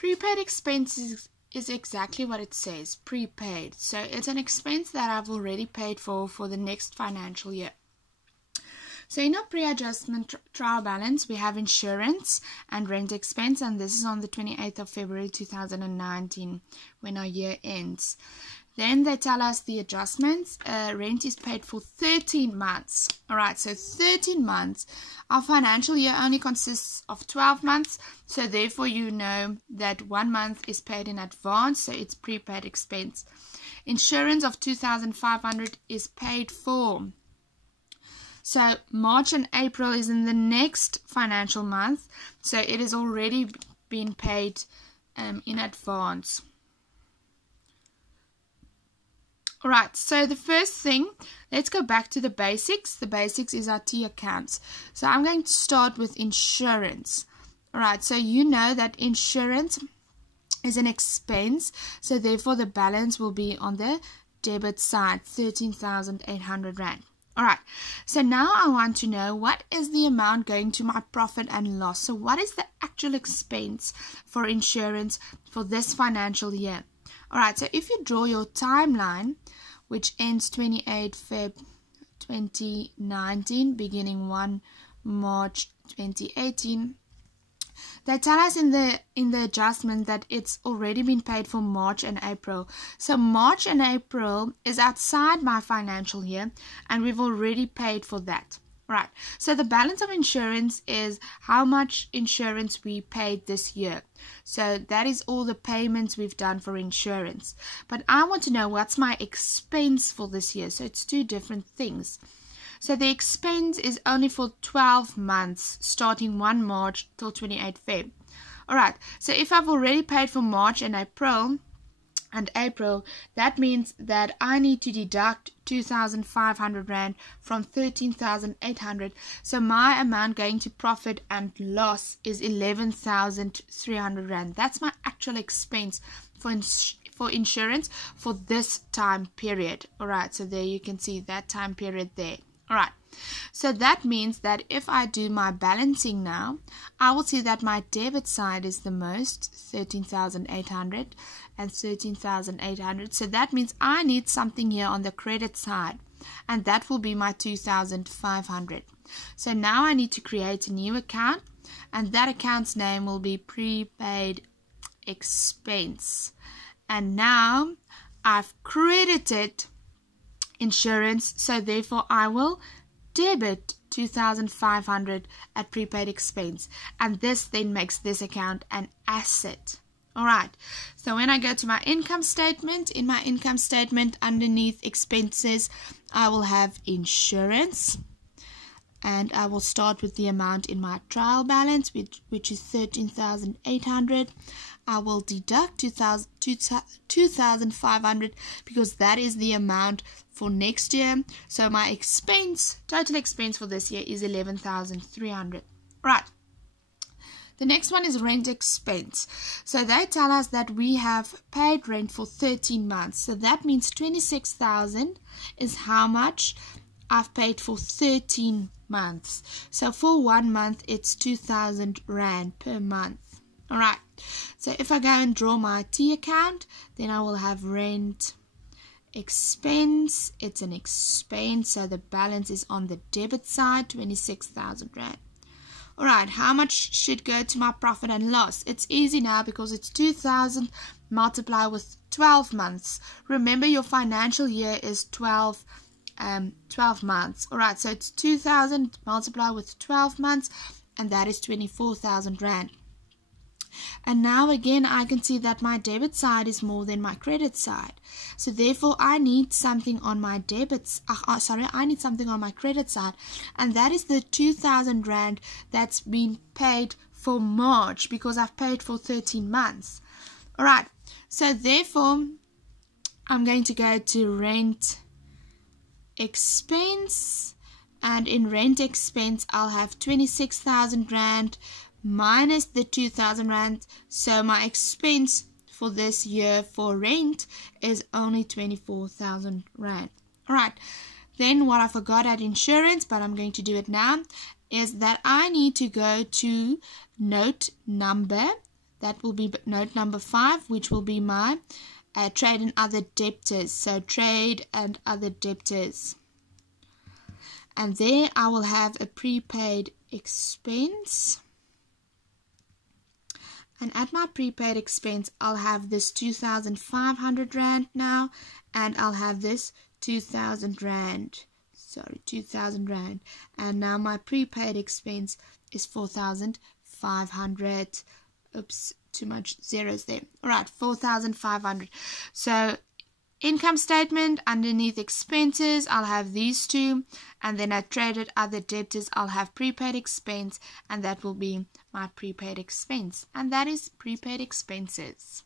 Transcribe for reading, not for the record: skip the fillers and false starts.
Prepaid expenses is exactly what it says, prepaid. So it's an expense that I've already paid for the next financial year. So in our pre-adjustment trial balance, we have insurance and rent expense, and this is on the 28th of February 2019 when our year ends. Then they tell us the adjustments. Rent is paid for 13 months. Alright, so 13 months. Our financial year only consists of 12 months, so therefore you know that 1 month is paid in advance, so it's prepaid expense. Insurance of 2,500 is paid for. So March and April is in the next financial month, so it has already been paid in advance. Alright, so the first thing, let's go back to the basics. The basics is our T accounts. So I'm going to start with insurance. Alright, so you know that insurance is an expense, so therefore the balance will be on the debit side, 13,800 Rand. Alright, so now I want to know what is the amount going to my profit and loss. So what is the actual expense for insurance for this financial year? Alright, so if you draw your timeline, which ends 28 Feb 2019, beginning 1 March 2018, they tell us in the adjustment that it's already been paid for March and April. So March and April is outside my financial year, and we've already paid for that. Right, so the balance of insurance is how much insurance we paid this year. So that is all the payments we've done for insurance. But I want to know what's my expense for this year. So it's two different things. So the expense is only for 12 months, starting 1 March till 28 Feb. Alright, so if I've already paid for March and April, that means that I need to deduct 2,500 Rand from 13,800. So my amount going to profit and loss is 11,300 Rand. That's my actual expense for insurance for this time period. Alright, so there you can see that time period there. Alright, so that means that if I do my balancing now, I will see that my debit side is the most, 13,800 and 13,800. So that means I need something here on the credit side, and that will be my 2,500. So now I need to create a new account, and that account's name will be Prepaid Expense. And now I've credited insurance, so therefore I will debit 2,500 at prepaid expense, and this then makes this account an asset. Alright, so when I go to my income statement, in my income statement underneath expenses, I will have insurance, and I will start with the amount in my trial balance, which is 13,800. I will deduct 2,500 because that is the amount for next year. So my total expense for this year is 11,300. Right. The next one is rent expense. So they tell us that we have paid rent for 13 months. So that means 26,000 is how much I've paid for 13 months. So for 1 month, it's 2,000 Rand per month. Alright, so if I go and draw my T account, then I will have rent expense. It's an expense, so the balance is on the debit side, 26,000 Rand. Alright, how much should go to my profit and loss? It's easy now because it's 2,000 multiplied with 12 months. Remember, your financial year is 12 months. Alright, so it's 2,000 multiplied with 12 months, and that is 24,000 Rand. And now again I can see that my debit side is more than my credit side. So therefore I need something on my I need something on my credit side, and that is the 2,000 Rand that's been paid for March because I've paid for 13 months. Alright, so therefore I'm going to go to rent expense, and in rent expense I'll have 26,000 Rand minus the 2,000 Rand, so my expense for this year for rent is only 24,000 Rand. Alright, then what I forgot at insurance, but I'm going to do it now, is that I need to go to note number that will be note number 5, which will be my trade and other debtors. So trade and other debtors. And there I will have a prepaid expense. And at my prepaid expense, I'll have this 2,500 Rand now, and I'll have this 2,000 Rand. Sorry, 2,000 Rand. And now my prepaid expense is 4,500. Oops, too much zeros there. Alright, 4,500. So income statement, underneath expenses, I'll have these two, and then I traded other debtors, I'll have prepaid expense, and that will be my prepaid expense. And that is prepaid expenses.